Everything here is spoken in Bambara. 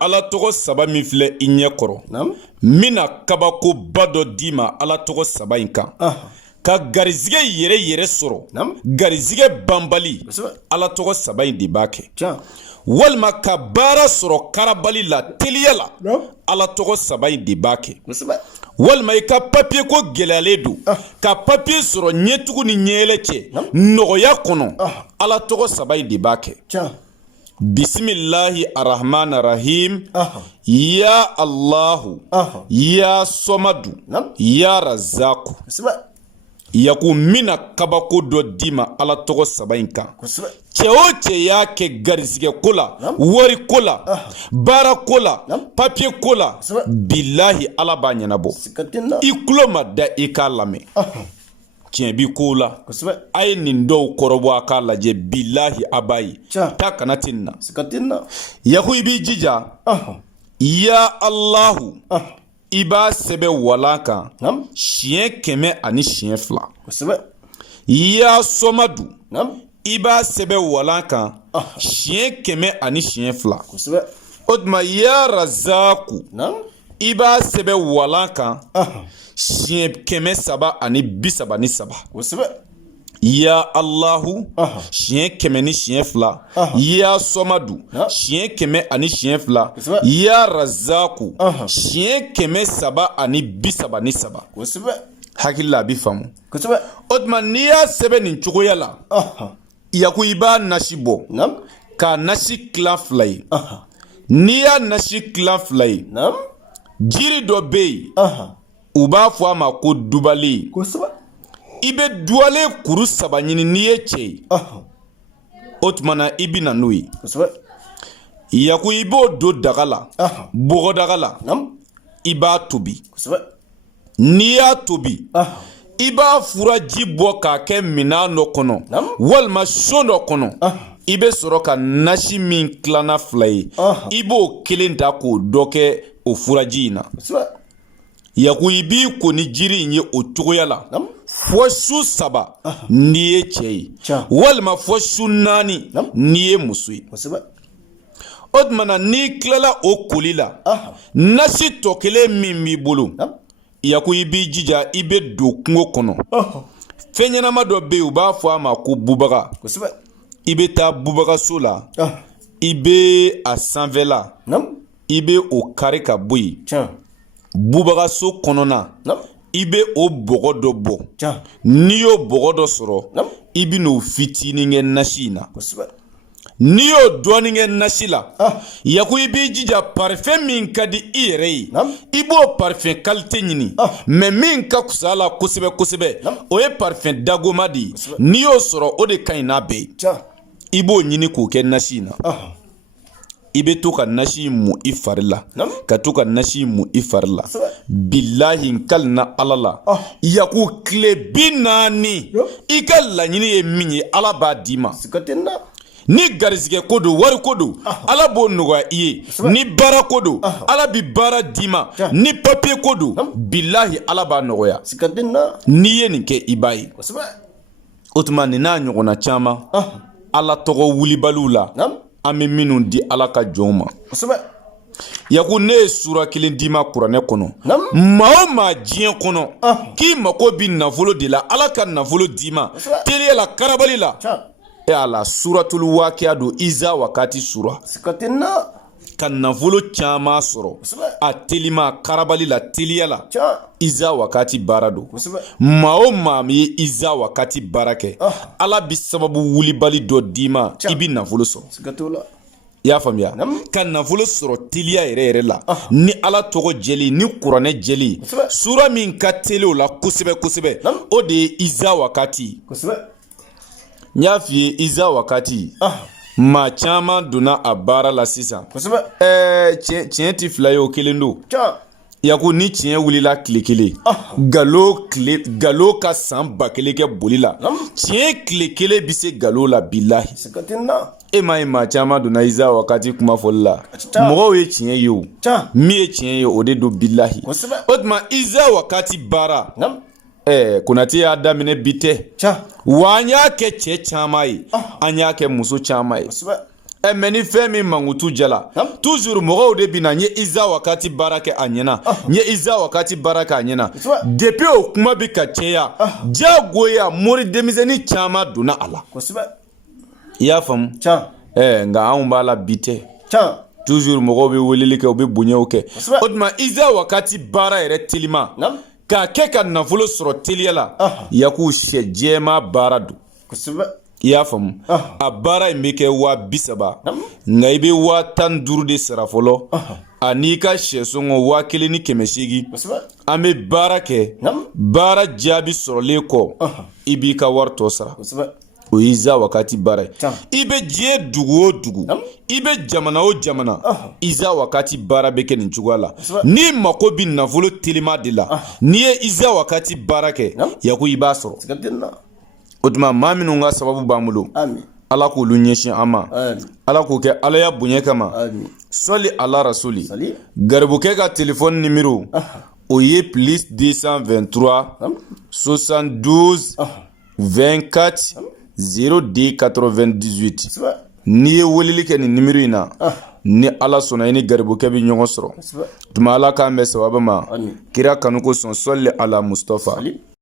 ala tɔgɔ saba min filɛ I ɲɛ kɔrɔ mina kabako ba dɔ d'i ma ala tɔgɔ saba in kan ka garizigɛ yɛrɛ sɔrɔ garizigɛ banbali ala tɔgɔ saba in de b'a kɛ walima ka baara sɔrɔ karabali la teliya la ala tɔgɔ saba in de b'a kɛ walima I ka papier ko gɛlɛyalen don ka papier sɔrɔ ɲɛtugu ni ɲɛyɛlɛ cɛ nɔgɔya kɔnɔ ala tɔgɔ saba in de b'a kɛ bismillahi arrahman arrahim ya allahu ya somadu ya razaku yaku mina kabako dɔ d'i ma ala tɔgɔ saba in kan cɛ o cɛ y'a kɛ garizigɛ ko la wari ko la baara ko la papier ko la bilahi ala b'a ɲɛnabɔ I kulo ma da I k'a lamɛn tiɲɛ bi ko la a ye nin dɔw kɔrɔbɔ a k'a lajɛ bilahi a b'a ye taa kana ten na yaku I b'i jija ya allahu I b'a sɛbɛ walan kan siɲɛ 102 ya somadu I b'a sɛbɛ walan kan siɲɛ 102 o tuma ya razaku I b'a sɛbɛ walan kan siɲɛ 333 ya allahu siɲɛ 102 ya somadu siɲɛ 102 ya razaku siɲɛ 333 hakili la a bi faamu o tuma n'i y'a sɛbɛn nin cogoya la yaku I b'a nasi bɔ k'a nasi tilan 2 ye n'i y'a nasi tilan 2 ye jiri dɔ bɛ yen u b'a fɔ a ma ko dubali I bɛ duwale kuru 3 ɲini n'i ye cɛ ye o tuma na I bɛ na n'o ye yaku I b'o don daga la bɔgɔdaga la I b'a tobi n'i y'a tobi I b'a furaji bɔ k'a kɛ minan dɔ kɔnɔ walima son dɔ kɔnɔ I bɛ sɔrɔ ka nasi min tilanna 2 ye I b'o kelen ta k'o dɔ kɛ o furaji in na yaku I b'i ko ni jiri in ye o cogoya la fo su 3 n'i ye cɛ ye walima fo su 4 n'i ye muso ye o tuma na n'i tilala o koli la nasi tɔ kelen min b'i bolo yaku I b'i jija I bɛ don kungo kɔnɔ fɛn ɲɛnama dɔ bɛ yen u b'a fɔ a ma ko bubaga I bɛ taa bubagaso la I bɛ a sanfɛla I bɛ o kari ka bɔ yen bubagaso kɔnɔna I bɛ o bɔgɔ dɔ bɔ n'i y'o bɔgɔ dɔ sɔrɔ I bɛ n'o fitinin kɛ nasi in na n'i y'o dɔɔnin kɛ nasi la yaku I b'i jija parfum min ka di I yɛrɛ ye I b'o parfum qualité ɲini mais min ka fisa la kosɛbɛ kosɛbɛ o ye parfum dagoma de ye n'i y'o sɔrɔ o de ka ɲi n'a bɛɛ ye I b'o ɲini k'o kɛ nasi in na I bɛ to ka nasi mu I fari la ka to ka nasi mu I fari la bilahi nkalina ala la yaku tile 40 I ka laɲini ye min ye ala b'a d'i ma ni garizigɛ ko don wari ko don ala b'o nɔgɔya I ye ni baara ko don ala bi baara d'i ma ni papier ko don bilahi ala b'a nɔgɔya n'i ye nin kɛ I b'a ye o tuma nin n'a ɲɔgɔnna caman ala tɔgɔ wulibaliw la an bɛ minnu di ala ka jɔnw ma yaku ne ye sura 1 d'i ma kuranɛ kɔnɔ maa o maa diɲɛ kɔnɔ k'i mako bi nafolo de la ala ka nafolo d'i ma teliya la karabali la ala suratul waqi'a do iza wakati sura ka nafolo caman sɔrɔ a telima karabali la teliya la iza wakati baara do maa o maa min ye iza wakati baara kɛ ala bi sababu wulibali dɔ d'i ma I bi nafolo sɔrɔ I y'a faamuya ka nafolo sɔrɔ teliya yɛrɛ la ni ala tɔgɔ jɛli ni kuranɛ jɛli sura min ka teli o la kosɛbɛ kosɛbɛ o de ye iza wakati n y'a f'i ye iza wakati maa caman donna a baara la sisan tiɲɛ ti 2 ye o kelen don yaku ni tiɲɛ wulila tile kelen galo ka san 1000 kɛ boli la tiɲɛ tile kelen bi se galo la bilahi e ma ye maa caman donna iza wakati kuma fɔli la mɔgɔw ye tiɲɛ ye o min ye tiɲɛ ye o de don bilahi o tuma iza wakati baara Konate y'a daminɛ bi tɛ wa an y'a kɛ cɛ caman ye an y'a kɛ muso caman ye mais ni fɛn min mankutu jala toujours mɔgɔw de bina n ye Iza wakati baara kɛ a ɲɛna n ye Iza wakati baara kɛ a ɲɛna depuis o kuma bi ka caya diyagoya mori denmisɛnnin caman donna a la i y'a faamu nka anw b'a la bi tɛ toujours mɔgɔw bɛ weleli kɛ u bɛ bonyaw kɛ o tuma Iza wakati baara yɛrɛ telima k'a kɛ ka nafolo sɔrɔ teliya la yaku sɛ jɛma baara don i y'a faamu a baara in bɛ kɛ 30,000 nka i bɛ 15,000 de sara fɔlɔ ani ka sɛsɔngɔ 1,800 an bɛ baara kɛ baara jaabi sɔrɔlen kɔ i b'i ka wari tɔ sara o ye Iza wakati baara ye i bɛ diɲɛ dugu o dugu i bɛ jamana o jamana Iza wakati baara bɛ kɛ nin cogoya la ni mako bɛ nafolo telima de la n'i ye Iza wakati baara kɛ yaku i b'a sɔrɔ o tuma maa minnu ka sababu b'an bolo ala k'olu ɲɛsin an ma ala k'o kɛ ala ya bonya kama sɔli ala rasuli garibukɛ ka téléphone numéro o ye +223 72 24 02 98 n'i ye weleli kɛ nin numéro in na ni ala sɔnna i ni garibukɛ bɛ ɲɔgɔn sɔrɔ tuma ala k'an bɛ sababa ma kira kanu ko sɔn sɔli ala Mustafa